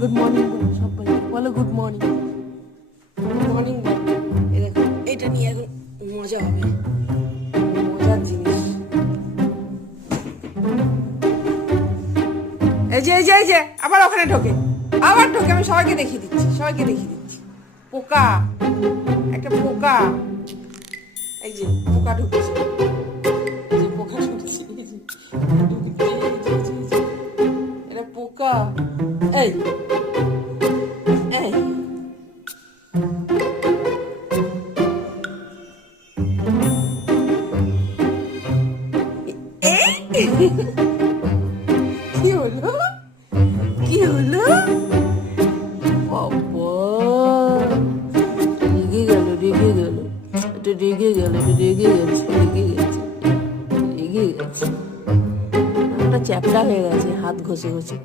Good morning বলো সবাই, বলো গুড মর্নিং। গুড মর্নিং বলো। এই দেখো এটা নিয়ে এখন মজা হবে, মজার জিনিস। এই যে আবার ওখানে ঢোকে, আবার ঢোকে। আমি সবাইকে দেখিয়ে দিচ্ছি, সবাইকে দেখিয়ে দিচ্ছি। পোকা, একটা পোকা। এই যে পোকা ঢুকছে, এই যে পোকা ঢুকছে, এই যে ঢুকছে, এই যে এটা পোকা। এই এই কি হলো, কি হলো? বাবা, রেগে গেল, রেগে গেল, এটা রেগে গেল, এটা রেগে গেছে, রেগে গেছে, রেগে গেছে। একটা চ্যাপটা হয়ে গেছে হাত ঘষে ঘষে।